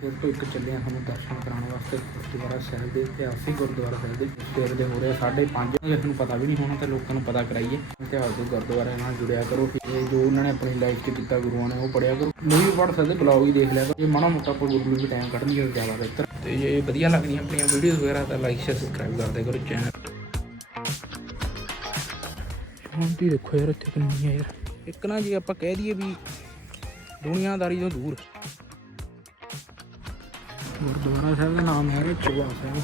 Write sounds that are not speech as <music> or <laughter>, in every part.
ਫਿਰ ਤੋਂ ਇੱਕ ਚੱਲੇ ਹਾਂ ਤੁਹਾਨੂੰ ਦਰਸ਼ਨ ਕਰਾਉਣ ਵਾਸਤੇ ਗੁਰਦੁਆਰਾ ਸਾਹਿਬ ਦੇ, ਇਤਿਹਾਸਿਕ ਗੁਰਦੁਆਰਾ ਸਾਹਿਬ ਦੇ ਸਵੇਰ ਦੇ ਹੋ ਰਹੇ 5:30 ਜੇ ਤੁਹਾਨੂੰ ਪਤਾ ਵੀ ਨਹੀਂ ਹੋਣਾ ਤੇ ਲੋਕਾਂ ਨੂੰ ਪਤਾ ਕਰਾਈਏ। ਇਤਿਹਾਸ ਦੇ ਗੁਰਦੁਆਰੇ ਨਾਲ ਜੁੜਿਆ ਕਰੋ। ਇਹ ਜੋ ਉਹਨਾਂ ਨੇ ਆਪਣੀ ਲਾਈਫ 'ਚ ਕੀਤਾ, ਗੁਰੂਆਂ ਨੇ ਉਹ ਪੜਿਆ ਕਰੋ। ਨਹੀਂ ਵੀ ਪੜ੍ਹ ਸਕਦੇ ਬਲੌਗ ਹੀ ਦੇਖ ਲਿਆ ਕਰੋ। ਜੇ ਮਾੜਾ ਮੋਟਾ ਕੋਈ ਗੁਰੂ ਵੀ ਟਾਈਮ ਕੱਢਣਗੇ ਤਾਂ ਜ਼ਿਆਦਾ ਬਿਹਤਰ ਤੇ ਜੇ ਵਧੀਆ ਲੱਗਦੀਆਂ ਆਪਣੀਆਂ ਵੀਡੀਓਜ਼ ਵਗੈਰਾ ਤਾਂ ਲਾਈਕ ਸ਼ੇਅਰ ਸਬਸਕ੍ਰਾਈਬ ਕਰਦੇ ਕਰੋ ਚੈਨਲ ਸ਼ਾਂਤੀ ਦੇਖੋ ਯਾਰ, ਇੱਥੇ ਕਿੰਨੀ ਹੈ ਯਾਰ। ਇੱਕ ਨਾ ਜੀ ਆਪਾਂ ਕਹਿ ਦਈਏ ਵੀ ਦੁਨੀਆਦਾਰੀ ਤੋਂ ਦੂਰ। ਗੁਰਦੁਆਰਾ ਸਾਹਿਬ ਦਾ ਨਾਮ ਹੈ ਚੋਲਾ ਸਾਹਿਬ।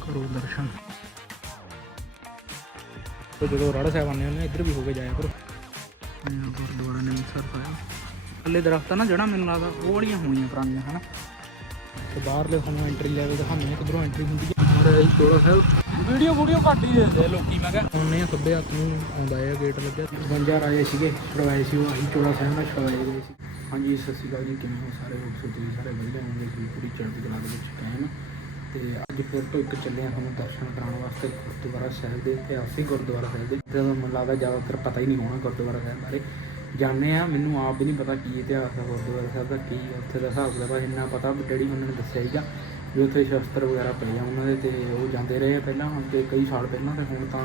ਕਰੋ ਦਰਸ਼ਨ। ਤੇ ਜਦੋਂ ਰਾੜਾ ਸਾਹਿਬ ਆਉਂਦੇ ਹੁੰਦੇ ਇੱਧਰ ਵੀ ਹੋ ਕੇ ਜਾਇਆ ਕਰੋ। ਗੁਰਦੁਆਰਾ ਨਿਮਸਰ ਸਾਹਿਬ। ਥੱਲੇ ਦਰਖਤਾਂ ਨਾ ਜਿਹੜਾ ਮੈਨੂੰ ਲੱਗਦਾ ਉਹ ਵਾਲੀਆਂ ਹੋਣੀਆਂ ਪੁਰਾਣੀਆਂ ਹਨਾ? ਤੇ ਬਾਹਰਲੇ ਤੁਹਾਨੂੰ ਐਂਟਰੀ ਲੈਵਲ ਦਿਖਾਉਂਦੇ ਆ ਕਿਧਰੋਂ ਐਂਟਰੀ ਹੁੰਦੀ ਹੈ ਮਹਾਰਾਜ ਜੀ ਚੋਲਾ ਸਾਹਿਬ ਵੀਡੀਓ ਵੀਡੀਓ ਘੱਟ ਹੀ ਦਿੰਦੇ ਆ ਲੋਕੀ ਮੈਂ ਕਿਹਾ। ਹੁਣ ਨੇ ਖੱਬੇ ਹੱਥ ਨੂੰ ਆਉਂਦਾ ਹੈ ਗੇਟ ਲੱਗਿਆ। 52 ਰਾਜੇ ਸੀਗੇ ਛੁਡਵਾਏ ਸੀ ਉਹ ਆਹੀ ਚੋਲਾ ਸਾਹਿਬ ਨਾਲ ਛੁਡਵਾਏ ਗਏ ਸੀ। ਹਾਂਜੀ, ਸਤਿ ਸ਼੍ਰੀ ਅਕਾਲ ਜੀ। ਕਿਵੇਂ ਹੋ? ਸਾਰੇ ਲੋਕ ਸੋ ਤੁਸੀਂ ਸਾਰੇ ਵਧੀਆ ਹੋਣਗੇ ਜੀ। ਪੂਰੀ ਚੜ੍ਹਦੀ ਕਲਾ ਦੇ ਵਿੱਚ ਕਾਇਮ ਤੇ ਅੱਜ ਫਿਰ ਤੋਂ ਇੱਕ ਚੱਲੇ ਹਾਂ ਤੁਹਾਨੂੰ ਦਰਸ਼ਨ ਕਰਾਉਣ ਵਾਸਤੇ ਗੁਰਦੁਆਰਾ ਸਾਹਿਬ ਦੇ ਇਤਿਹਾਸਿਕ ਗੁਰਦੁਆਰਾ ਸਾਹਿਬ ਦੇ। ਤੇ ਮੈਨੂੰ ਲੱਗਦਾ ਜ਼ਿਆਦਾਤਰ ਪਤਾ ਹੀ ਨਹੀਂ ਹੋਣਾ ਗੁਰਦੁਆਰਾ ਸਾਹਿਬ ਬਾਰੇ। ਜਾਣਦੇ ਆ ਮੈਨੂੰ ਆਪ ਵੀ ਨਹੀਂ ਪਤਾ ਕੀ ਇਤਿਹਾਸ ਆ ਗੁਰਦੁਆਰਾ ਸਾਹਿਬ ਦਾ, ਕੀ ਉੱਥੇ ਦਾ ਹਿਸਾਬ ਦਾ ਬਸ ਇੰਨਾ ਪਤਾ ਵੀ ਡੈਡੀ ਉਹਨਾਂ ਨੇ ਦੱਸਿਆ ਹੀਗਾ ਵੀ ਉੱਥੇ ਸ਼ਸਤਰ ਵਗੈਰਾ ਪਏ ਆ ਉਹਨਾਂ ਦੇ ਤੇ ਉਹ ਜਾਂਦੇ ਰਹੇ ਆ ਪਹਿਲਾਂ, ਹੁਣ ਤੇ ਕਈ ਸਾਲ ਪਹਿਲਾਂ ਤੇ ਹੁਣ ਤਾਂ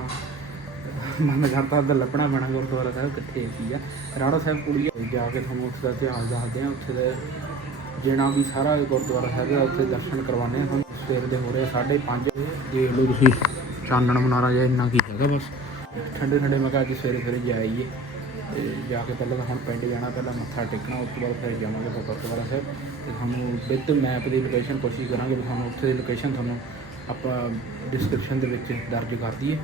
ਮਨ ਕਰਦਾ ਤਾਂ ਲੱਭਣਾ ਪੈਣਾ ਗੁਰਦੁਆਰਾ ਸਾਹਿਬ ਕਿੱਥੇ ਕੀ ਆ। ਰਾਣਾ ਸਾਹਿਬ ਕੁੜੀ ਜਾ ਕੇ ਤੁਹਾਨੂੰ ਉਸ ਦਾ ਇਤਿਹਾਸ ਦੱਸਦੇ ਆ ਉੱਥੇ ਦੇ ਜਿਹੜਾ ਵੀ ਸਾਰਾ ਗੁਰਦੁਆਰਾ ਸਾਹਿਬ ਦਾ ਉੱਥੇ ਦਰਸ਼ਨ ਕਰਵਾਉਂਦੇ ਆ ਤੁਹਾਨੂੰ। ਸਵੇਰ ਦੇ ਹੋ ਰਹੇ 5:30 ਦੇਖ ਲਓ ਤੁਸੀਂ, ਚਾਨਣ ਮਨਾਰਾ ਜਿਹਾ ਇੰਨਾ ਕੀ ਹੈਗਾ ਬਸ। ਠੰਡੇ ਠੰਡੇ ਮੈਂ ਕਿਹਾ ਅੱਜ ਸਵੇਰੇ ਸਵੇਰੇ ਜਾਈਏ ਤੇ ਜਾ ਕੇ ਪਹਿਲਾਂ ਤਾਂ ਹੁਣ ਪਿੰਡ ਜਾਣਾ, ਪਹਿਲਾਂ ਮੱਥਾ ਟੇਕਣਾ, ਉਸ ਤੋਂ ਬਾਅਦ ਫਿਰ ਜਾਵਾਂਗੇ ਗੁਰਦੁਆਰਾ ਸਾਹਿਬ। ਤੇ ਤੁਹਾਨੂੰ ਵਿਦ ਮੈਪ ਦੀ ਲੋਕੇਸ਼ਨ ਕੋਸ਼ਿਸ਼ ਕਰਾਂਗੇ ਤੁਹਾਨੂੰ ਉੱਥੇ ਦੀ ਲੋਕੇਸ਼ਨ ਤੁਹਾਨੂੰ ਆਪਾਂ ਡਿਸਕ੍ਰਿਪਸ਼ਨ ਦੇ ਵਿੱਚ ਦਰਜ ਕਰ ਦਈਏ।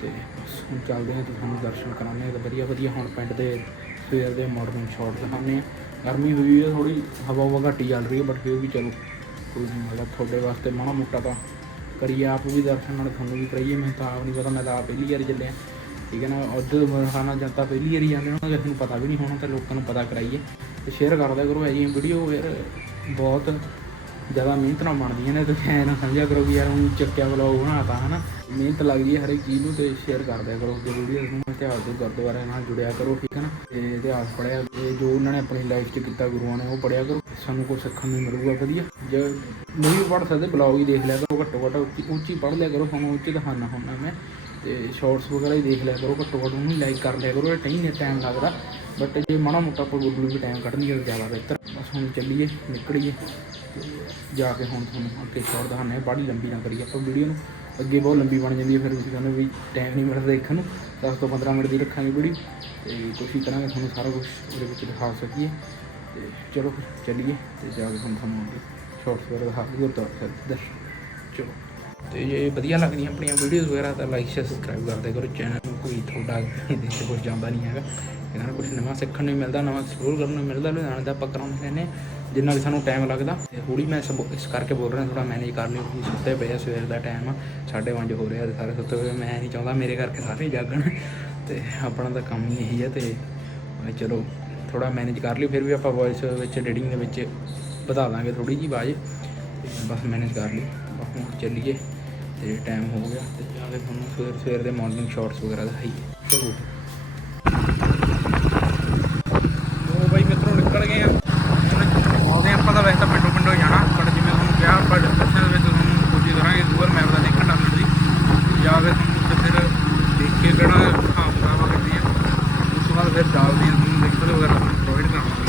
ਤੇ ਬਸ ਹੁਣ ਚੱਲਦੇ ਹਾਂ ਤੇ ਤੁਹਾਨੂੰ ਦਰਸ਼ਨ ਕਰਾਉਂਦੇ ਹਾਂ ਤੇ ਵਧੀਆ ਵਧੀਆ ਹੁਣ ਪਿੰਡ ਦੇ ਸਵੇਰ ਦੇ ਮਾਰਨਿੰਗ ਸ਼ਾਟ ਦਿਖਾਉਂਦੇ ਹਾਂ। ਗਰਮੀ ਹੋਈ ਹੈ ਥੋੜੀ ਹਵਾ ਹਵਾ ਘੱਟੀ ਚੱਲ ਰਹੀ ਹੈ ਬਟ ਫਿਰ ਵੀ ਚਲੋ ਕੋਈ ਨਹੀਂ, ਮਤਲਬ ਤੁਹਾਡੇ ਵਾਸਤੇ ਮਾੜਾ ਮੋਟਾ ਤਾਂ ਕਰੀਏ ਆਪ ਵੀ ਦਰਸ਼ਨ, ਨਾਲ ਤੁਹਾਨੂੰ ਵੀ ਕਰਾਈਏ ਮੈਂ ਤਾਂ ਆਪ ਨਹੀਂ ਪਤਾ, ਮੈਂ ਤਾਂ ਆਪ ਪਹਿਲੀ ਵਾਰੀ ਚੱਲਿਆ। ਠੀਕ ਹੈ ਨਾ ਉੱਧਰ ਮਰਖਾਨਾ ਜਨਤਾ ਪਹਿਲੀ ਵਾਰੀ ਜਾਂਦੇ ਉਹਨਾਂ ਦਾ ਤੁਹਾਨੂੰ ਪਤਾ ਵੀ ਨਹੀਂ ਹੋਣਾ ਤੇ ਲੋਕਾਂ ਨੂੰ ਪਤਾ ਕਰਾਈਏ। ਤੇ ਸ਼ੇਅਰ ਕਰ ਦਿਆ ਕਰੋ, ਇਹ ਜੀ ਵੀਡੀਓ ਯਾਰ ਬਹੁਤ ਜ਼ਿਆਦਾ ਮਿਹਨਤ ਨਾਲ ਬਣਦੀਆਂ ਨੇ ਤੁਸੀਂ ਐਂ ਨਾ ਸਮਝਿਆ ਕਰੋ ਵੀ ਯਾਰ ਹੁਣ ਚੱਕਿਆ ਵਲੋਗ ਬਣਾਤਾ, ਹਨਾ। ਮਿਹਨਤ ਲੱਗਦੀ ਹੈ ਹਰ ਇੱਕ ਚੀਜ਼ ਨੂੰ ਤੇ ਸ਼ੇਅਰ ਕਰ ਦਿਆ ਕਰੋ ਜ਼ਰੂਰੀ ਹੈ ਨੂੰ ਇਤਿਹਾਸ ਦੇ ਗੁਰਦੁਆਰੇ ਨਾਲ ਜੁੜਿਆ ਕਰੋ, ਠੀਕ ਹੈ ਨਾ? ਤੇ ਇਤਿਹਾਸ ਪੜਿਆ ਤੇ ਜੋ ਉਹਨਾਂ ਨੇ ਆਪਣੀ ਲਾਈਫ 'ਚ ਕੀਤਾ, ਗੁਰੂਆਂ ਨੇ ਉਹ ਪੜਿਆ ਕਰੋ, ਸਾਨੂੰ ਕੁਝ ਸਿੱਖਣ ਨੂੰ ਮਿਲੂਗਾ, ਵਧੀਆ। ਜੇ ਨਹੀਂ ਵੀ ਪੜ੍ਹ ਸਕਦੇ ਬਲੌਗ ਹੀ ਦੇਖ ਲਿਆ ਕਰੋ ਘੱਟੋ ਘੱਟ ਉੱਚੀ ਉੱਚੀ ਪੜ੍ਹ ਲਿਆ ਕਰੋ ਸਾਨੂੰ ਉੱਚੀ ਦਿਖਾਣਾ ਹੁੰਦਾ ਮੈਂ। ਤੇ ਸ਼ਾਰਟਸ ਵਗੈਰਾ ਹੀ ਦੇਖ ਲਿਆ ਕਰੋ ਘੱਟੋ ਘੱਟ ਉਹਨੂੰ ਲਾਈਕ ਕਰ ਲਿਆ ਕਰੋ, ਇਹ ਨਹੀਂ ਟਾਈਮ ਲੱਗਦਾ। ਬਟ ਜੇ ਮਾੜਾ ਮੋਟਾ ਕੋਈ ਗੁਰੂ ਵੀ ਟਾਈਮ ਕੱਢਣਗੇ ਤਾਂ ਜ਼ਿਆਦਾ ਬਿਹਤਰ। ਬਸ ਹੁਣ ਚੱਲੀਏ, ਨਿਕਲੀਏ। ਜਾ ਕੇ ਹੁਣ ਤੁਹਾਨੂੰ ਅੱਗੇ ਸ਼ਾਰਟ ਦਿਖਾਣੇ ਬੜੀ ਲੰਬੀ ਨਾ ਕਰੀਏ ਆਪਾਂ ਵੀਡੀਓ ਨੂੰ। ਅੱਗੇ ਬਹੁਤ ਲੰਬੀ ਬਣ ਜਾਂਦੀ ਹੈ, ਫਿਰ ਤੁਸੀਂ ਕਹਿੰਦੇ ਵੀ ਟਾਈਮ ਨਹੀਂ ਮਿਲਦਾ ਦੇਖਣ ਨੂੰ। 10 ਤੋਂ 15 ਮਿੰਟ ਦੀ ਰੱਖਾਂਗੇ ਵੀਡੀਓ ਤੇ ਕੋਸ਼ਿਸ਼ ਕਰਾਂਗੇ ਤੁਹਾਨੂੰ ਸਾਰਾ ਕੁਝ ਉਹਦੇ ਵਿੱਚ ਦਿਖਾ ਸਕੀਏ। ਤੇ ਚਲੋ ਫਿਰ ਚੱਲੀਏ ਤੇ ਜਾ ਕੇ ਹੁਣ ਤੁਹਾਨੂੰ ਅੱਗੇ ਸ਼ਾਰਟਸ ਵਗੈਰਾ ਦਿਖਾ ਦਈਏ ਗੁਰਦੁਆਰਾ ਸਾਹਿਬ ਦੇ ਚਲੋ। ਤੇ ਜੇ ਵਧੀਆ ਲੱਗਦੀਆਂ ਆਪਣੀਆਂ ਵੀਡੀਓਜ਼ ਵਗੈਰਾ ਤਾਂ ਲਾਈਕ ਸ਼ੇਅਰ ਸਬਸਕ੍ਰਾਈਬ ਕਰਦੇ ਕਰੋ। ਚੈਨਲ ਨੂੰ ਕੋਈ ਤੁਹਾਡਾ <laughs> ਇਹਦੇ 'ਚ ਕੁਝ ਜਾਂਦਾ ਨਹੀਂ ਹੈਗਾ। ਇਹਨਾਂ ਨੂੰ ਕੁਝ ਨਵਾਂ ਸਿੱਖਣ ਨੂੰ ਮਿਲਦਾ, ਨਵਾਂ ਐਕਸਪਲੋਰ ਕਰਨ ਨੂੰ ਮਿਲਦਾ, ਲੁਧਿਆਣੇ ਦਾ ਆਪਾਂ ਕਰਾਉਂਦੇ ਰਹਿੰਦੇ ਜਿੰਨਾ ਕਿ ਸਾਨੂੰ ਟਾਈਮ ਲੱਗਦਾ। ਤੇ ਹੁੜੀ ਮੈਂ ਸਭ ਇਸ ਕਰਕੇ ਬੋਲ ਰਿਹਾ ਥੋੜਾ ਮੈਨੇਜ ਕਰ ਲਿਓ ਕਿ ਸੁੱਤੇ ਪਏ ਆ, ਸਵੇਰ ਦਾ ਟਾਈਮ ਆ 5:30 ਹੋ ਰਿਹਾ ਤੇ ਸਾਰੇ ਸੁੱਤੇ ਪਏ ਮੈਂ ਨਹੀਂ ਚਾਹੁੰਦਾ ਮੇਰੇ ਕਰਕੇ ਸਾਰੇ ਜਾਗਣ, ਤੇ ਆਪਣਾ ਤਾਂ ਕੰਮ ਹੀ ਇਹੀ ਹੈ ਤੇ ਚਲੋ ਥੋੜਾ ਮੈਨੇਜ ਕਰ ਲਿਓ, ਫਿਰ ਵੀ ਆਪਾਂ ਵੌਇਸ ਵਿੱਚ ਐਡੀਟਿੰਗ ਦੇ ਵਿੱਚ ਵਧਾ ਦਾਂਗੇ ਥੋੜੀ ਜੀ ਆਵਾਜ਼। ਬਸ ਮੈਨੇਜ ਕਰ ਲਈ ਬਸ ਹੁਣ ਚੱਲੀਏ, ਤੇ ਟਾਈਮ ਹੋ ਗਿਆ, ਤੇ ਜਾ ਤੁਹਾਨੂੰ ਸਵੇਰ ਸਵੇਰ ਦੇ ਮਾਰਨਿੰਗ ਸ਼ਾਟਸ ਵਗੈਰਾ ਦਿਖਾਈਏ ਚਲੋ ਉਹ ਬਾਈ ਮਿੱਤਰੋਂ ਨਿਕਲ ਗਏ ਆ ਹੁਣ ਆਉਂਦੇ ਆਪਾਂ ਤਾਂ ਵੈਸੇ ਤਾਂ ਪਿੰਡੋਂ ਪਿੰਡੋਂ ਹੀ ਜਾਣਾ ਪਰ ਜਿਵੇਂ ਤੁਹਾਨੂੰ ਕਿਹਾ ਆਪਾਂ ਡਿਸਕਸ਼ਨ ਦੇ ਵਿੱਚ ਤੁਹਾਨੂੰ ਕੋਸ਼ਿਸ਼ ਕਰਾਂਗੇ ਗੂਗਲ ਮੈਪ ਦਾ ਦੇਖਣ ਦਾ ਤੁਸੀਂ ਜਾਂ ਫਿਰ ਤੇ ਫਿਰ ਦੇਖ ਕੇ ਕਿਹੜਾ ਹਾਂ ਪਤਾਵਾ ਕਰਦੀ ਆ ਉਸ ਤੋਂ ਬਾਅਦ ਫਿਰ ਚੱਲਦੇ ਆ ਤੁਹਾਨੂੰ ਦੇਖੋ ਵਗੈਰਾ ਪ੍ਰੋਵਾਈਡ ਕਰਾਉਣਾ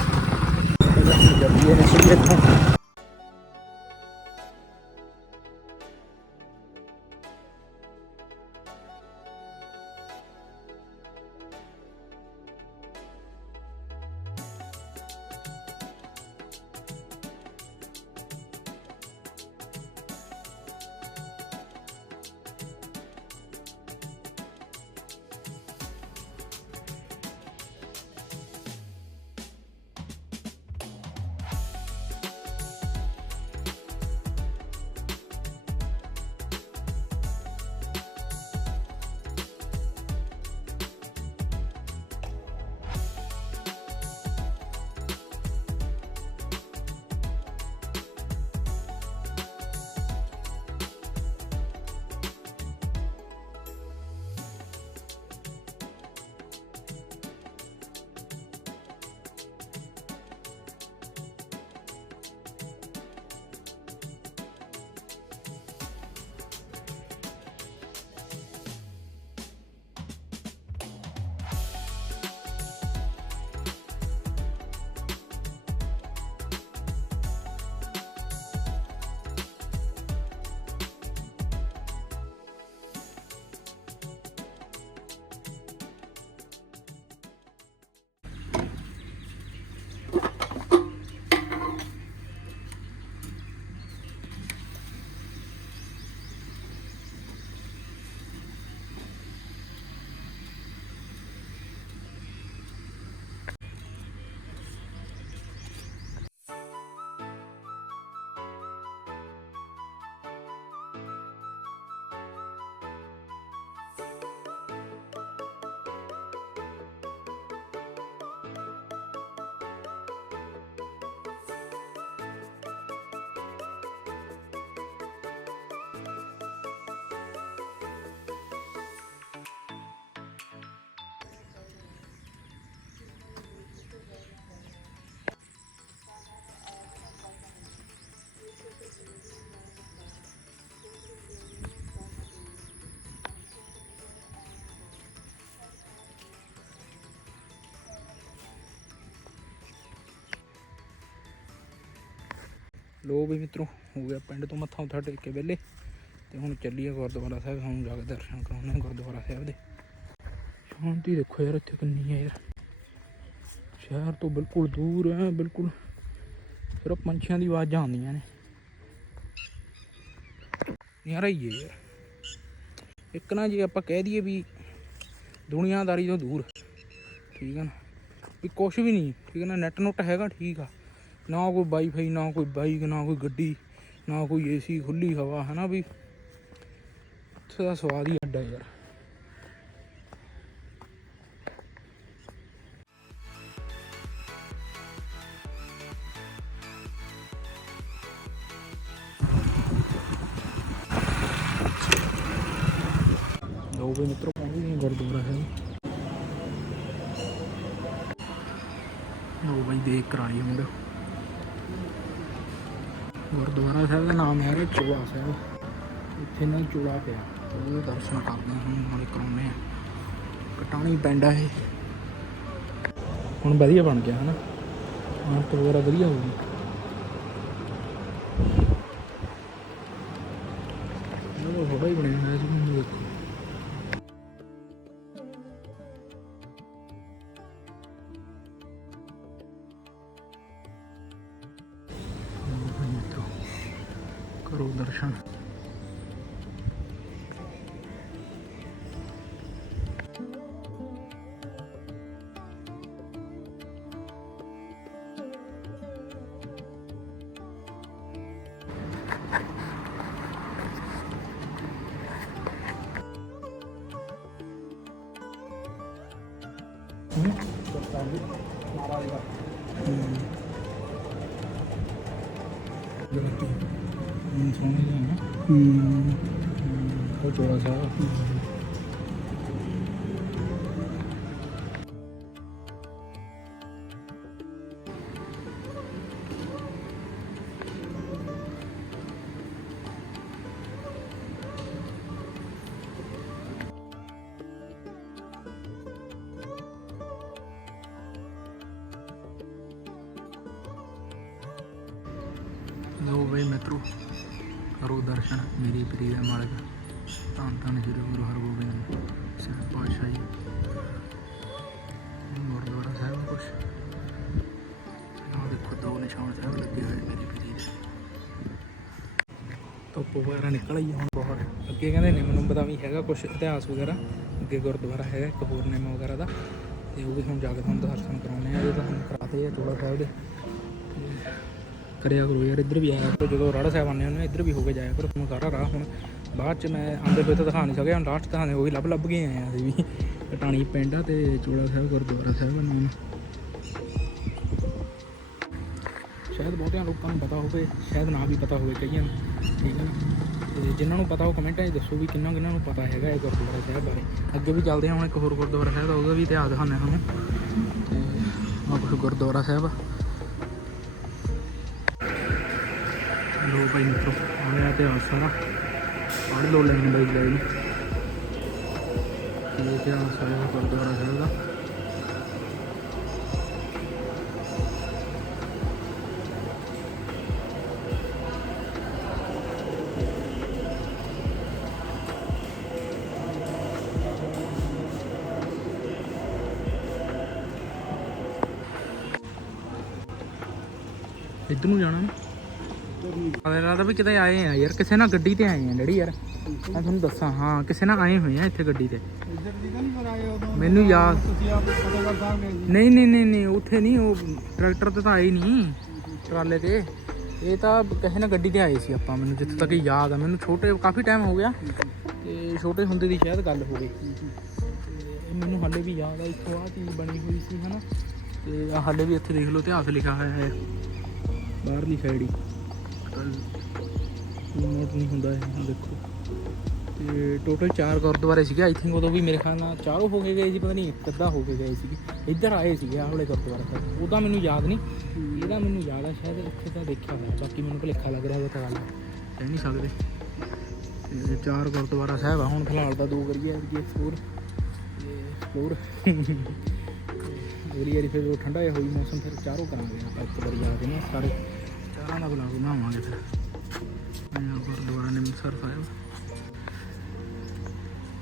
ਲੋ ਵੀ ਮਿੱਤਰੋ, ਹੋ ਗਿਆ ਪਿੰਡ ਤੋਂ ਮੱਥਾ ਉੱਥਾ ਟੇਕ ਕੇ ਵਿਹਲੇ। ਤੇ ਹੁਣ ਚੱਲੀਏ ਗੁਰਦੁਆਰਾ ਸਾਹਿਬ ਹੁਣ ਜਾ ਕੇ ਦਰਸ਼ਨ ਕਰਾਉਣੇ ਆ ਗੁਰਦੁਆਰਾ ਸਾਹਿਬ ਦੇ। ਸ਼ਾਂਤੀ ਦੇਖੋ ਯਾਰ, ਇੱਥੇ ਕਿੰਨੀ ਹੈ ਯਾਰ। ਸ਼ਹਿਰ ਤੋਂ ਬਿਲਕੁਲ ਦੂਰ ਹੈ ਬਿਲਕੁਲ। ਸਿਰਫ ਪੰਛੀਆਂ ਦੀ ਆਵਾਜ਼ਾਂ ਆਉਂਦੀਆਂ ਨੇ। ਯਾਰ ਹੀ ਯਾਰ। ਇੱਕ ਨਾ ਜੇ ਆਪਾਂ ਕਹਿ ਦਈਏ ਵੀ ਦੁਨੀਆਦਾਰੀ ਤੋਂ ਦੂਰ। ਠੀਕ ਹੈ ਨਾ? ਵੀ ਕੁਛ ਵੀ ਨਹੀਂ, ਠੀਕ ਹੈ ਨਾ? ਨੈਟ ਨੁੱਟ ਹੈਗਾ, ਠੀਕ ਆ। ਨਾ ਕੋਈ ਵਾਈਫਾਈ ਨਾ ਕੋਈ ਬਾਈਕ ਨਾ ਕੋਈ ਗੱਡੀ ਨਾ ਕੋਈ ਏਸੀ ਖੁੱਲੀ ਹਵਾ ਹੈ ਨਾ ਵੀ ਇੱਥੇ ਦਾ ਸਵਾਦ ਹੀ ਅੱਡਾ ਯਾਰ ਲੋ ਵੀ ਮਿੱਤਰੋ, ਪਹੁੰਚ ਗਏ ਹਾਂ ਗੁਰਦੁਆਰਾ ਹੈ ਲੋ ਬਈ, ਦੇਖ ਕਰਾਈ ਮੁੰਡੇ। ਗੁਰਦੁਆਰਾ ਸਾਹਿਬ ਦਾ ਨਾਮ ਹੈ ਰੇ ਸਾਹਿਬ। ਇੱਥੇ ਨਾ ਚੂਲਾ ਪਿਆ। ਉਹਦੇ ਦਰਸ਼ਨ ਕਰਦੇ ਹਾਂ, ਹੁਣ ਨਾਲੇ ਕਰਾਉਣੇ ਆ ਕਟਾਣੀ ਪੈਂਦਾ ਇਹ। ਹੁਣ ਵਧੀਆ ਬਣ ਗਿਆ, ਹਨਾ? ਆਰਟ ਵਗੈਰਾ ਵਧੀਆ ਹੋ ਗਈ। ਉਹ ਥੋੜਾ ਹੀ ਬਣਿਆ ਹੋਇਆ ਹੂੰ ਹੂੰ ਹੂੰ ਸੋਹਣੀ ਜਿਹੀ ਹੈ ਨਾ ਹੂੰ ਉਹ ਚੋਲਾ ਸਾਹਿਬ ਲੋ ਬਈ ਮਿੱਤਰੋ, ਕਰੋ ਦਰਸ਼ਨ ਮੇਰੀ ਪ੍ਰਿਯ ਦਾ ਮਾਲਕ। ਧੰਨ ਧੰਨ ਸ੍ਰੀ ਗੁਰੂ ਹਰਗੋਬਿੰਦ ਸਾਹਿਬ ਪਾਤਸ਼ਾਹ। ਜੀ ਗੁਰਦੁਆਰਾ ਸਾਹਿਬ ਕੁਛ? ਆਹ ਦੇਖੋ, ਦੋ ਨਿਸ਼ਾਨ ਸਾਹਿਬ ਲੱਗੇ ਹੋਏ ਮੇਰੀ ਪ੍ਰਿਯ ਦੇ। ਧੁੱਪ ਵਗੈਰਾ ਨਿਕਲ ਆਈ ਹੁਣ ਬਹੁਤ ਅੱਗੇ ਕਹਿੰਦੇ ਨਿੰਮ ਮੈਨੂੰ ਪਤਾ ਵੀ ਹੈਗਾ ਕੁਛ ਇਤਿਹਾਸ ਵਗੈਰਾ। ਅੱਗੇ ਗੁਰਦੁਆਰਾ ਹੈਗਾ ਇੱਕ ਹੋਰ ਨੇਮ ਵਗੈਰਾ ਦਾ। ਤੇ ਉਹ ਵੀ ਹੁਣ ਜਾ ਕੇ ਤੁਹਾਨੂੰ ਦਰਸ਼ਨ ਕਰਾਉਣੇ ਆ, ਇਹ ਤਾਂ ਹੁਣ ਕਰਾਤੇ ਆ ਚੋਲਾ ਸਾਹਿਬ ਦੇ। ਕਰਿਆ ਕਰੋ ਯਾਰ, ਇੱਧਰ ਵੀ ਆਇਆ ਕਰੋ, ਜਦੋਂ ਰਾੜਾ ਸਾਹਿਬ ਆਉਂਦੇ ਹੁੰਦੇ ਇੱਧਰ ਵੀ ਹੋ ਕੇ ਜਾਇਆ ਕਰੋ, ਤੁਹਾਨੂੰ ਸਾਰਾ ਰਾਹ ਹੁਣ ਬਾਅਦ ਚ ਮੈਂ ਆਂਦੇ ਹੋਏ ਤਾਂ ਦਿਖਾ ਨਹੀਂ ਸਕਿਆ, ਹੁਣ ਲਾਸਟ ਦਿਖਾਣੇ ਉਹੀ ਲੱਭ ਲੱਭ ਕੇ ਆਏ ਆ ਅਸੀਂ ਵੀ। ਕਟਾਣੀ ਪਿੰਡ ਆ ਤੇ ਚੋੜਾ ਸਾਹਿਬ, ਗੁਰਦੁਆਰਾ ਸਾਹਿਬ ਨੂੰ ਸ਼ਾਇਦ ਬਹੁਤਿਆਂ ਲੋਕਾਂ ਨੂੰ ਪਤਾ ਹੋਵੇ, ਸ਼ਾਇਦ ਨਾ ਵੀ ਪਤਾ ਹੋਵੇ, ਕਈਆਂ ਨੂੰ, ਠੀਕ ਹੈ ਨਾ? ਤੇ ਜਿਨ੍ਹਾਂ ਨੂੰ ਪਤਾ ਉਹ ਕਮੈਂਟਾਂ 'ਚ ਦੱਸੋ ਵੀ ਕਿੰਨਾ ਕਿੰਨਾ ਨੂੰ ਪਤਾ ਹੈਗਾ ਇਹ ਗੁਰਦੁਆਰਾ ਸਾਹਿਬ ਬਾਰੇ। ਅੱਗੇ ਵੀ ਚੱਲਦੇ ਹਾਂ ਹੁਣ ਇੱਕ ਹੋਰ ਗੁਰਦੁਆਰਾ ਸਾਹਿਬ ਦਾ ਉਹਦਾ ਵੀ ਇਤਿਹਾਸ ਦਿਖਾਉਂਦੇ ਹਾਂ ਤੁਹਾਨੂੰ। ਤੇ ਆਹ ਗੁਰਦੁਆਰਾ ਸਾਹਿਬ ਲੋ ਭਾਈ ਮਿੱਤਰੋ ਆਇਆ ਇਤਿਹਾਸ ਸਾਰਾ। ਪੜ੍ਹ ਲੋ ਲੈਣ ਬਾਈ ਲੈ ਨੂੰ ਇਹ ਇਤਿਹਾਸ ਹੈ ਗੁਰਦੁਆਰਾ ਸਾਹਿਬ ਦਾ। ਇੱਧਰ ਨੂੰ ਜਾਣਾ ਲੱਗਦਾ ਵੀ ਕਿਤੇ ਆਏ ਆ ਯਾਰ ਕਿਸੇ ਨਾਲ ਗੱਡੀ ਤੇ ਆਏ ਆ ਡੈਡੀ ਯਾਰ। ਮੈਂ ਤੁਹਾਨੂੰ ਦੱਸਾਂ ਹਾਂ ਕਿਸੇ ਨਾਲ ਆਏ ਹੋਏ ਆ ਇੱਥੇ ਗੱਡੀ ਤੇ। ਇੱਧਰ ਦੀ ਤਾਂ ਨਹੀਂ ਕਰਾਏ ਉਦੋਂ। ਮੈਨੂੰ ਯਾਦ ਤੁਸੀਂ ਆਪ ਫਤਿਹਗੜ੍ਹ ਸਾਹਿਬ ਗਏ ਸੀ। ਨਹੀਂ ਨਹੀਂ ਨਹੀਂ ਨਹੀਂ ਉੱਥੇ ਨਹੀਂ ਉਹ ਟਰੈਕਟਰ ਤੇ ਤਾਂ ਆਏ ਨਹੀਂ ਟਰਾਲੇ ਤੇ। ਇਹ ਤਾਂ ਕਿਸੇ ਨਾਲ ਗੱਡੀ ਤੇ ਆਏ ਸੀ ਆਪਾਂ ਮੈਨੂੰ ਜਿੱਥੇ ਤੱਕ ਯਾਦ ਆ। ਮੈਨੂੰ ਛੋਟੇ ਕਾਫੀ ਟਾਈਮ ਹੋ ਗਿਆ ਤੇ ਛੋਟੇ ਹੁੰਦੇ ਦੀ ਸ਼ਾਇਦ ਗੱਲ ਹੋਵੇ। ਮੈਨੂੰ ਹਾਲੇ ਵੀ ਯਾਦ ਆ ਇੱਥੋਂ ਆ ਚੀਜ਼ ਬਣੀ ਹੋਈ ਸੀ ਹਨਾ। ਤੇ ਹਾਲੇ ਵੀ ਇੱਥੇ ਦੇਖ ਲਓ ਇਤਿਹਾਸ ਲਿਖਿਆ ਹੋਇਆ ਹੈ ਬਾਹਰਲੀ ਸਾਈਡ ਹੀ। ਨੋਟ ਨਹੀਂ ਹੁੰਦਾ ਇਹ ਆਹ ਦੇਖੋ। ਤੇ ਟੋਟਲ ਚਾਰ ਗੁਰਦੁਆਰੇ ਸੀਗੇ। ਆਈ ਥਿੰਕ ਉਦੋਂ ਵੀ ਮੇਰੇ ਖਿਆਲ ਨਾਲ ਚਾਰੋਂ ਹੋ ਕੇ ਗਏ ਸੀ, ਪਤਾ ਨਹੀਂ ਇੱਕ ਅੱਧਾ ਹੋ ਕੇ ਗਏ ਸੀਗੇ। ਇੱਧਰ ਆਏ ਸੀਗੇ, ਆਹ ਵਾਲੇ ਗੁਰਦੁਆਰਾ ਸਾਹਿਬ। ਉਹਦਾ ਮੈਨੂੰ ਯਾਦ ਨਹੀਂ। ਇਹਦਾ ਮੈਨੂੰ ਯਾਦ ਆ, ਸ਼ਾਇਦ ਇੱਥੇ ਤਾਂ ਦੇਖਿਆ ਹੋਇਆ। ਬਾਕੀ ਮੈਨੂੰ ਭੁਲੇਖਾ ਲੱਗ ਰਿਹਾ ਉਹ ਤਾਂ ਗੱਲ ਕਹਿ ਨਹੀਂ ਸਕਦੇ। ਤੇ ਚਾਰ ਗੁਰਦੁਆਰਾ ਸਾਹਿਬ ਆ। ਹੁਣ ਫਿਲਹਾਲ ਤਾਂ ਦੋ ਕਰੀਏ ਜੀ ਐਕਸਪਲੋਰ ਤੇ ਐਕਸਪਲੋਰ ਅਗਲੀ ਵਾਰੀ ਫਿਰ ਉਹ ਠੰਡਾ ਜਿਹਾ ਹੋਈ ਮੌਸਮ, ਫਿਰ ਚਾਰੋਂ ਕਰਾਂਗੇ ਆਪਾਂ ਇੱਕ ਵਾਰੀ ਆ ਕੇ ਨਾ ਸਾਰੇ। ਚਾਰਾਂ ਬਾਹਰਾਂ ਦਾ ਬੁਲਾ ਬਣਾਵਾਂਗੇ ਫਿਰ। ਮੈਂ ਗੁਰਦੁਆਰਾ ਨਿਮਸਰ ਸਾਹਿਬ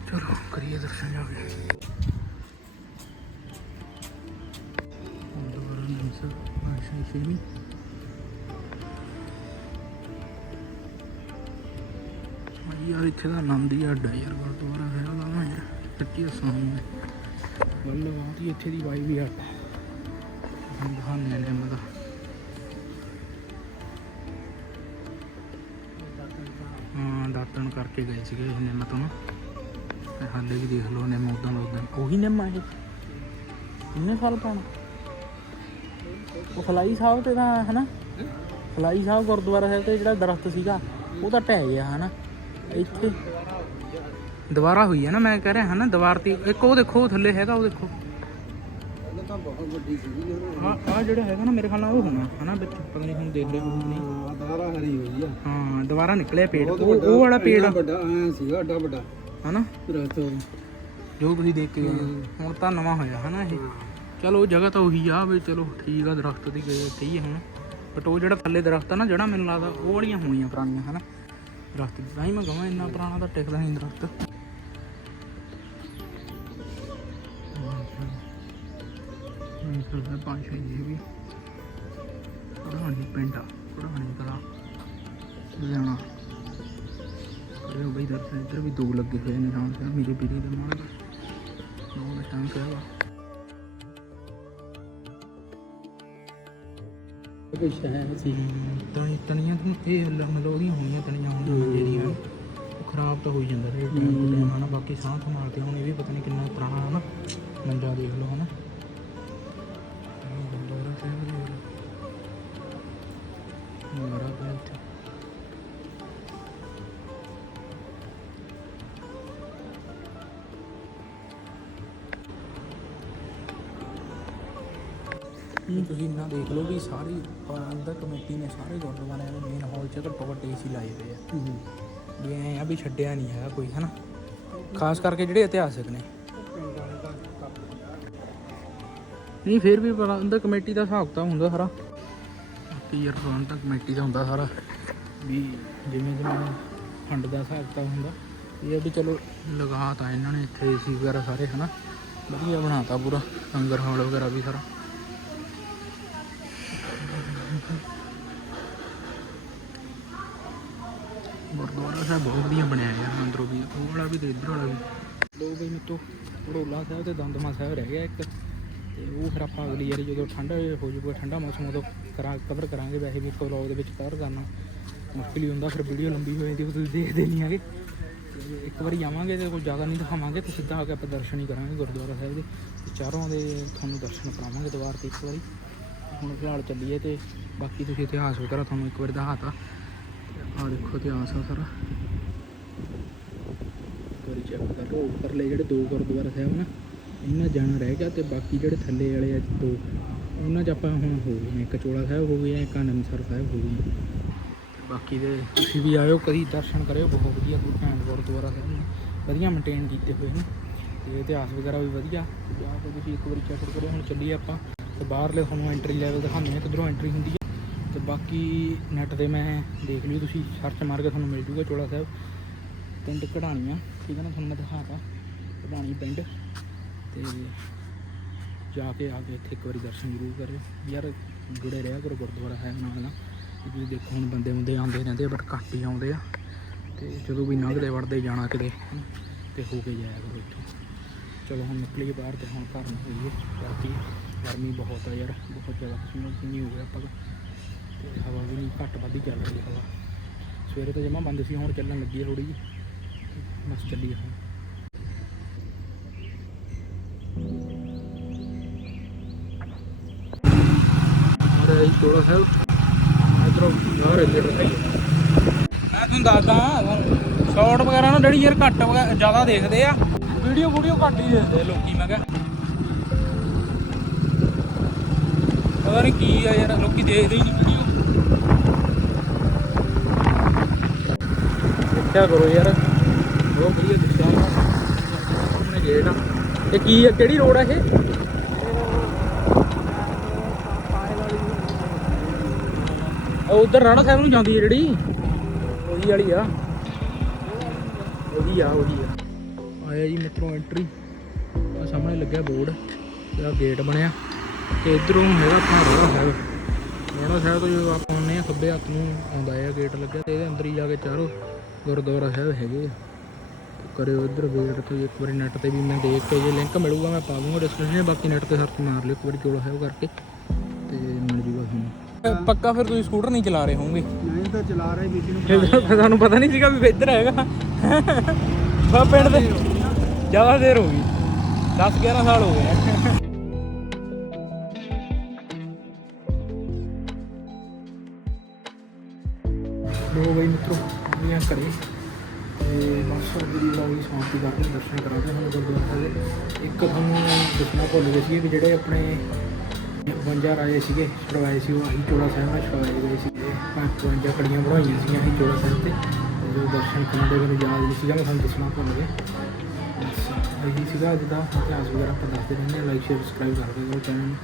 ਚਲੋ, ਕਰੀਏ ਦਰਸ਼ਨ ਜਾ ਕੇ। ਗੁਰਦੁਆਰਾ ਨਿਮਸਰ ਪਾਸ਼ਾ ਸ਼ੇਮੀ ਯਾਰ ਇੱਥੇ ਦਾ ਆਨੰਦ ਹੀ ਅੱਡ ਹੈ ਯਾਰ, ਗੁਰਦੁਆਰਾ ਸਾਹਿਬ ਦਾ ਨਾ ਸੱਚੀ ਦੱਸਾਂ ਮੈਂ। ਵੱਲ ਇੱਥੇ ਦੀ ਵਾਈ ਵੀ ਅੱਡ ਹੈ ਬਹਾਨੇ ਨੇ ਮਦਾ ਹਾਂ ਕਰਕੇ ਗਏ ਸੀਗੇ ਇਹ ਨਿੰਮ ਤੋਂ ਹਾਲੇ ਵੀ ਦੇਖ ਲਓ ਨਿੰਮ ਉਦਾਂ ਦਾ ਉਦਾਂ ਉਹੀ ਨਿੰਮ ਆ ਇਹ। ਕਿੰਨੇ ਸਾਲ ਪੁਰਾਣਾ? ਉਹ ਫਲਾਈ ਸਾਹਿਬ ਤੇ ਤਾਂ, ਹਨਾ? ਫਲਾਈ ਸਾਹਿਬ ਗੁਰਦੁਆਰਾ ਸਾਹਿਬ ਤੇ ਜਿਹੜਾ ਦਰਖਤ ਸੀਗਾ, ਉਹ ਤਾਂ ਢਹਿ ਗਿਆ, ਹਨਾ? ਇੱਥੇ। ਦੁਬਾਰਾ ਹੋਈ ਹੈ ਨਾ, ਮੈਂ ਕਹਿ ਰਿਹਾ, ਹਨਾ? ਦੀਵਾਰ ਤੇ ਇੱਕ ਉਹ ਦੇਖੋ ਥੱਲੇ ਹੈਗਾ, ਉਹ ਦੇਖੋ। ਤਾਂ ਬਹੁਤ ਵੱਡੀ ਸੀ ਆ ਆ ਜਿਹੜਾ ਹੈਗਾ ਨਾ ਮੇਰੇ ਖਿਆਲ ਨਾਲ ਉਹ ਹੋਣਾ ਹਨਾ ਵਿੱਚ? ਪਤਾ ਨਹੀਂ ਹੁਣ ਦੇਖ ਰਹੇ ਹੋ ਕਿ ਨਹੀਂ। ਹਾਂ ਦਾਰਾ ਹਰੀ ਹੋਈ ਆ। ਹਾਂ ਦੁਬਾਰਾ ਨਿਕਲਿਆ ਪੇੜ। ਉਹ ਬਹੁਤ ਉਹ ਵਾਲਾ ਪੇੜ ਇੰਨਾ ਵੱਡਾ ਐ ਸੀਗਾ ਏਡਾ ਵੱਡਾ। ਹਨਾ? ਦਰਖਤ ਜੋ ਤੁਸੀਂ ਦੇਖ ਕੇ ਗਏ ਹੋ। ਹੁਣ ਤਾਂ ਨਵਾਂ ਹੋਇਆ ਹਨਾ ਇਹ? ਚਲੋ ਜਗ੍ਹਾ ਤਾਂ ਉਹੀ ਆ ਵੀ ਚਲੋ ਠੀਕ ਆ ਦਰਖਤ ਦੀ ਗਏ ਸਹੀ ਹੈ ਹੁਣ। ਬਟ ਉਹ ਜਿਹੜਾ ਥੱਲੇ ਦਰਖਤ ਆ ਨਾ ਜਿਹੜਾ ਮੈਨੂੰ ਲੱਗਦਾ ਉਹ ਵਾਲੀਆਂ ਹੋਣੀਆਂ ਪੁਰਾਣੀਆਂ ਹਨਾ? ਦਰਖਤ ਤਾਂ ਹੀ ਮੈਂ ਕਹਾਂ ਇੰਨਾ ਪੁਰਾਣਾ ਤਾਂ ਟਿਕਦਾ ਨਹੀਂ ਦਰਖਤ। ਮੈਂ ਸਰਦਾ ਪੰਜ ਛੇ ਜੀ ਵੀ ਪੁਰਾਣੀ ਪਿੰਡ ਆ ਪੁਰਾਣੀ ਕਲਾ। ਲੁਧਿਆਣਾ। ਅਰੇ ਬਈ ਦਰਸ਼ਨ ਇੱਧਰ ਵੀ ਦੋ ਲੱਗੇ ਹੋਏ ਨੇ ਹਾਂ ਸਰ ਮੇਰੇ ਵੀਰੇ ਦੇ ਮਾਣ ਨੋ ਦਾ ਟਾਈਮ ਕਿਹਾ ਵਾ। ਕੋਈ ਸ਼ਹਿਰ ਸੀ? ਤਣੀ ਤਣੀਆਂ ਤਾਂ ਇਹ ਮਲੋੜੀਆਂ ਹੋਣੀਆਂ ਤਣੀਆਂ ਹੁੰਦੀਆਂ ਜਿਹੜੀਆਂ ਉਹ ਖਰਾਬ ਤਾਂ ਹੋਈ ਜਾਂਦਾ ਰਹੇ ਟਾਈਮ ਤੋਂ ਟਾਈਮ ਹਨਾ ਬਾਕੀ ਸਾਹ ਕੇ ਹੁਣ ਇਹ ਵੀ ਪਤਾ ਨਹੀਂ ਕਿੰਨਾ ਪੁਰਾਣਾ ਹਨਾ ਮੰਜਾ ਦੇਖ ਲਓ ਹਨਾ। ਗੁਰਦੁਆਰਾ ਸਾਹਿਬ ਦੇਖ ਲਓ ਮਰਾ ਪਿਆ ਇੱਥੇ ਤੁਸੀਂ ਨਾ ਦੇਖ ਲਓ ਵੀ ਸਾਰੀ ਪ੍ਰਬੰਧਕ ਕਮੇਟੀ ਨੇ ਸਾਰੇ ਗੁਰਦੁਆਰਿਆਂ ਦੇ ਮੇਨ ਹਾਲ 'ਚ ਘੱਟੋ ਘੱਟ ਏਸੀ ਲਾਏ ਹੋਏ ਆ। ਵੀ ਐ ਆ ਵੀ ਛੱਡਿਆ ਨਹੀਂ ਹੈਗਾ ਕੋਈ ਹਨਾ? ਖਾਸ ਕਰਕੇ ਜਿਹੜੇ ਇਤਿਹਾਸਕ ਨੇ। ਨਹੀਂ, ਫਿਰ ਵੀ ਪ੍ਰਬੰਧਕ ਕਮੇਟੀ ਦਾ ਹਿਸਾਬ ਤਾਂ ਹੁੰਦਾ ਸਾਰਾ। ਬਾਕੀ ਯਾਰ ਪ੍ਰਬੰਧਕ ਕਮੇਟੀ ਦਾ ਹੁੰਦਾ ਸਾਰਾ। ਵੀ ਜਿਵੇਂ ਜਿਵੇਂ ਫੰਡ ਦਾ ਹਿਸਾਬ ਤਾਂ ਹੁੰਦਾ। ਇਹ ਆ ਵੀ ਚਲੋ, ਲਗਾ ਤਾਂ ਇਹਨਾਂ ਨੇ ਇੱਥੇ ਏਸੀ ਵਗੈਰਾ ਸਾਰੇ, ਹਨਾ। ਵਧੀਆ ਬਣਾਤਾ ਪੂਰਾ, ਲੰਗਰ ਹਾਲ ਵਗੈਰਾ ਵੀ ਸਾਰਾ। ਗੁਰਦੁਆਰਾ ਸਾਹਿਬ ਬਹੁਤ ਵਧੀਆ ਬਣਿਆ ਯਾਰ, ਅੰਦਰੋਂ ਵੀ। ਉਹ ਵਾਲਾ ਵੀ ਤੇ ਇੱਧਰ ਵਾਲਾ ਵੀ। ਦੋ ਬਈ ਮੇਤੋਂ ਢੋਲਾ ਸਾਹਿਬ ਤੇ ਦੰਦਮਾ ਸਾਹਿਬ ਰਹਿ ਗਿਆ ਇੱਕ। ਤੇ ਉਹ ਫਿਰ ਆਪਾਂ ਅਗਲੀ ਵਾਰੀ ਜਦੋਂ ਠੰਡ ਹੋ ਜਾਊਗਾ, ਠੰਡਾ ਮੌਸਮ ਉਦੋਂ ਕਰਾਂ ਕਵਰ ਕਰਾਂਗੇ ਵੈਸੇ ਵੀ ਇੱਕ ਵਲੌਗ ਦੇ ਵਿੱਚ ਕਵਰ ਕਰਨਾ। ਮੁਸ਼ਕਿਲ ਹੀ ਹੁੰਦਾ, ਫਿਰ ਵੀਡੀਓ ਲੰਬੀ ਹੋ ਜਾਂਦੀ ਉਹ ਤੁਸੀਂ ਦੇਖਦੇ ਨਹੀਂ ਹੈਗੇ। ਤੇ ਇੱਕ ਵਾਰੀ ਆਵਾਂਗੇ ਤੇ ਕੋਈ ਜ਼ਿਆਦਾ ਨਹੀਂ ਦਿਖਾਵਾਂਗੇ, ਤੇ ਸਿੱਧਾ ਆ ਕੇ ਆਪਾਂ ਦਰਸ਼ਨ ਹੀ ਕਰਾਂਗੇ ਗੁਰਦੁਆਰਾ ਸਾਹਿਬ ਦੇ। ਚਾਰੋਂ ਦੇ ਤੁਹਾਨੂੰ ਦਰਸ਼ਨ ਕਰਾਵਾਂਗੇ ਦੁਬਾਰਾ ਤੇ ਇੱਕ ਵਾਰੀ। ਹੁਣ ਫਿਲਹਾਲ ਚੱਲੀਏ ਤੇ ਬਾਕੀ ਤੁਸੀਂ ਇਤਿਹਾਸ ਵਗੈਰਾ ਤੁਹਾਨੂੰ ਇੱਕ ਵਾਰੀ ਦਿਖਾਤਾ। ਆ ਦੇਖੋ ਇਤਿਹਾਸ ਆ ਸਾਰਾ। ਇੱਕ ਵਾਰੀ ਚੈੱਕ ਕਰ ਲਓ, ਉੱਪਰਲੇ ਜਿਹੜੇ ਦੋ ਗੁਰਦੁਆਰਾ ਸਾਹਿਬ ਨੇ। ਇਹਨਾਂ ਜਾਣਾ ਰਹਿ ਗਿਆ ਤੇ ਬਾਕੀ ਜਿਹੜੇ ਥੱਲੇ ਵਾਲੇ ਆ ਦੋ, ਉਹਨਾਂ 'ਚ ਆਪਾਂ ਹੁਣ ਹੋ ਗਏ ਨੇ। ਇੱਕ ਚੋਲਾ ਸਾਹਿਬ ਹੋ ਗਿਆ ਇੱਕ ਅਨੰਦਸਰ ਸਾਹਿਬ ਹੋ ਗਏ ਬਾਕੀ ਦੇ ਤੁਸੀਂ ਵੀ ਆਇਓ, ਕਦੀ ਦਰਸ਼ਨ ਕਰਿਓ, ਬਹੁਤ ਵਧੀਆ ਗੁਰੂ ਘੈਂਟ ਗੁਰਦੁਆਰਾ ਸਾਹਿਬ ਨੇ। ਵਧੀਆ ਮੇਨਟੇਨ ਕੀਤੇ ਹੋਏ ਨੇ ਤੇ ਇਤਿਹਾਸ ਵਗੈਰਾ ਵੀ ਵਧੀਆ। ਤੇ ਜਾ ਕੇ ਤੁਸੀਂ ਇੱਕ ਵਾਰੀ ਚੈੱਕ ਕਰਿਓ, ਹੁਣ ਚੱਲੀਏ ਆਪਾਂ। ਤੇ ਬਾਹਰਲੇ ਤੁਹਾਨੂੰ ਐਂਟਰੀ ਲੈਵਲ ਦਿਖਾਉਂਦੇ ਆ ਕਿੱਧਰੋਂ ਐਂਟਰੀ ਹੁੰਦੀ ਹੈ ਤੇ ਬਾਕੀ ਨੈਟ ਤੇ ਮੈਂ ਦੇਖ ਲਿਓ ਤੁਸੀਂ ਸਰਚ ਮਾਰ ਕੇ ਤੁਹਾਨੂੰ ਮਿਲ ਜੂਗਾ ਚੋਲਾ ਸਾਹਿਬ। ਪਿੰਡ ਕਢਾਣੀਆਂ, ਠੀਕ ਹੈ ਨਾ, ਤੁਹਾਨੂੰ ਮੈਂ ਦਿਖਾਤਾ। ਕਢਾਣੀ ਪਿੰਡ। ਤੇ ਜਾ ਕੇ ਆ ਕੇ ਇੱਥੇ ਇੱਕ ਵਾਰੀ ਦਰਸ਼ਨ ਜ਼ਰੂਰ ਕਰਿਓ। ਯਾਰ ਜੁੜੇ ਰਿਹਾ ਕਰੋ ਗੁਰਦੁਆਰਾ ਹੈ ਨਾਲ ਨਾ ਵੀ ਤੁਸੀਂ ਦੇਖੋ ਹੁਣ ਬੰਦੇ ਬੰਦੇ ਆਉਂਦੇ ਰਹਿੰਦੇ ਆ ਬਟ ਘੱਟ ਹੀ ਆਉਂਦੇ ਆ। ਤੇ ਜਦੋਂ ਵੀ ਲੰਘਦੇ ਵੜਦੇ ਜਾਣਾ ਕਿਤੇ ਹਨਾ, ਤੇ ਹੋ ਕੇ ਜਾਇਆ ਕਰੋ ਇੱਥੋਂ। ਚਲੋ ਹੁਣ ਨਿਕਲੀਏ ਬਾਹਰ ਤੇ ਹੁਣ ਘਰ ਨੂੰ ਹੋਈਏ। ਬਾਕੀ ਗਰਮੀ ਬਹੁਤ ਆ ਯਾਰ ਬਹੁਤ ਜ਼ਿਆਦਾ ਪਸੀਨਾ ਪਸੀਨੀ ਹੋ ਗਿਆ ਆਪਾਂ ਤਾਂ। ਤੇ ਹਵਾ ਵੀ ਨਹੀਂ ਘੱਟ ਵੱਧ ਹੀ ਚੱਲ ਰਹੀ ਹਵਾ। ਸਵੇਰੇ ਤਾਂ ਜਮਾ ਬੰਦ ਸੀ ਹੁਣ ਚੱਲਣ ਲੱਗੀ ਹੈ ਥੋੜੀ ਜਿਹੀ। ਬਸ ਚੱਲੀਏ ਹੁਣ। ਅਰੇ ਚੋਲਾ ਸਾਹਿਬ ਇਧਰੋਂ ਬਾਹਰ ਇੱਧਰ ਮੈਂ ਤੁਹਾਨੂੰ ਦੱਸਦਾ ਸ਼ਾਰਟ ਵਗੈਰਾ ਨਾ ਡੈਡੀ ਯਾਰ ਘੱਟ ਜ਼ਿਆਦਾ ਦੇਖਦੇ ਆ। ਵੀਡੀਓ ਵੀਡੀਓ ਘੱਟ ਹੀ ਦੇਖਦੇ ਲੋਕੀ, ਮੈਂ ਕਿਹਾ। ਪਤਾ ਨਹੀਂ ਕੀ ਆ ਯਾਰ, ਲੋਕੀ ਦੇਖਦੇ ਹੀ ਨਹੀਂ ਵੀਡੀਓ ਦੇਖਿਆ ਕਰੋ ਯਾਰ, ਬਹੁਤ ਵਧੀਆ ਦਿਖਿਆ ਸਾਹਮਣੇ ਗੇਟ ਆ। ਇਹ ਕੀ ਆ ਕਿਹੜੀ ਰੋਡ ਆ ਇਹ? ਉਧਰ ਰਾਣਾ ਸਾਹਿਬ ਨੂੰ ਜਾਂਦੀ ਹੈ ਜਿਹੜੀ। ਉਹੀ ਵਾਲੀ ਆ। ਉਹੀ ਆ ਉਹੀ ਆ। ਆਇਆ ਜੀ ਮਿੱਤਰੋਂ ਐਂਟਰੀ ਆ ਸਾਹਮਣੇ ਲੱਗਿਆ ਬੋਰਡ ਤੇ ਆ ਗੇਟ ਬਣਿਆ। ਤੇ ਇਧਰੋਂ ਹੈਗਾ ਆਪਣਾ ਰਾਣਾ ਸਾਹਿਬ। ਰਾਣਾ ਸਾਹਿਬ ਤੋਂ ਜਦੋਂ ਆਪਾਂ ਆਉਂਦੇ ਆ ਖੱਬੇ ਹੱਥ ਨੂੰ ਆਉਂਦਾ ਹੈ ਗੇਟ ਲੱਗਿਆ। ਤੇ ਇਹਦੇ ਅੰਦਰ ਹੀ ਜਾ ਕੇ ਚਾਰੋ ਗੁਰਦੁਆਰਾ ਸਾਹਿਬ ਹੈਗੇ ਆ। ਤੇ ਕਰਿਓ ਇੱਧਰ ਵੇਟ ਤੇ ਇੱਕ ਵਾਰੀ ਨੈਟ ਤੇ ਵੀ ਮੈਂ ਦੇਖ ਕੇ ਜੇ ਲਿੰਕ ਮਿਲੂਗਾ ਮੈਂ ਪਾ ਦੂੰਗਾ ਡਿਸਕ੍ਰਿਪਸ਼ਨ ਬਾਕੀ ਨੈਟ ਤੇ ਸਰਚ ਮਾਰ ਲਿਓ ਇੱਕ ਵਾਰੀ ਚੋਲਾ ਸਾਹਿਬ ਕਰਕੇ ਤੇ ਮਿਲ ਜੂਗਾ ਤੁਹਾਨੂੰ ਪੱਕਾ ਫਿਰ ਤੁਸੀਂ ਸਕੂਟਰ ਨਹੀਂ ਚਲਾ ਰਹੇ ਹੋਵੋਗੇ? ਨਹੀਂ ਤਾਂ ਚਲਾ ਰਹੇ ਬੀਬੀ ਨੂੰ ਤੁਹਾਨੂੰ ਪਤਾ ਨਹੀਂ ਸੀਗਾ ਵੀ ਇੱਧਰ ਹੈਗਾ। ਬਾ ਪਿੰਡ ਦੇ ਜ਼ਿਆਦਾ ਦੇਰ ਹੋ ਗਈ। 10 11 ਸਾਲ ਹੋ ਗਏ। ਲੋ ਬਈ ਮਿੱਤਰੋ ਮੈਂ ਕਰੇ ਤੇ ਬਸ ਅੱਜ ਦੀ ਲੋਗੀ ਸ਼ਾਂਤੀ ਕਰਕੇ ਦਰਸ਼ਨ ਕਰਾਂਗੇ ਹੁਣ ਗੁਰਦੁਆਰਾ ਦੇ। ਇੱਕ ਤੁਹਾਨੂੰ ਦੱਸਣਾ ਭੁੱਲ ਗਏ ਸੀ ਵੀ ਜਿਹੜੇ ਆਪਣੇ 52 ਰਾਜੇ ਸੀਗੇ ਛੁਡਵਾਏ ਸੀ ਉਹ ਅਸੀਂ ਚੋਲਾ ਸਾਹਿਬ ਨਾਲ ਛੁਡਵਾਏ ਗਏ ਸੀਗੇ। 55 ਕੜੀਆਂ ਬਣਾਈਆਂ ਸੀਗੀਆਂ ਅਸੀਂ ਚੋਲਾ ਸਾਹਿਬ ਤੇ ਤੇ ਦਰਸ਼ਨ ਕਰਨ ਦੇ ਮੈਨੂੰ ਯਾਦ ਨਹੀਂ ਸੀਗਾ, ਮੈਂ ਤੁਹਾਨੂੰ ਦੱਸਣਾ ਭੁੱਲ ਗਏ। ਬਸ ਇਹੀ ਸੀਗਾ ਅੱਜ ਦਾ ਇਤਿਹਾਸ ਵਗੈਰਾ ਆਪਾਂ ਦੱਸਦੇ ਰਹਿੰਦੇ ਹਾਂ। ਲਾਈਕ ਸ਼ੇਅਰ ਸਬਸਕ੍ਰਾਈਬ ਕਰਦੇ ਰਹੋ ਚੈਨਲ ਨੂੰ।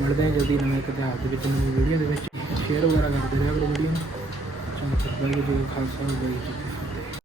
ਮਿਲਦੇ ਹਾਂ ਜਲਦੀ ਨਵੇਂ ਇੱਕ ਇਤਿਹਾਸ ਦੇ ਵਿੱਚ, ਨਵੀਂ ਵੀਡੀਓ ਦੇ ਵਿੱਚ। ਸ਼ੇਅਰ ਵਗੈਰਾ ਕਰਦੇ ਰਿਹਾ ਕਰੋ ਵੀਡੀਓ ਨੂੰ। ਚਲੋ ਬਾਈ ਜੀ ਖਾਲਸਾ ਬਾਈ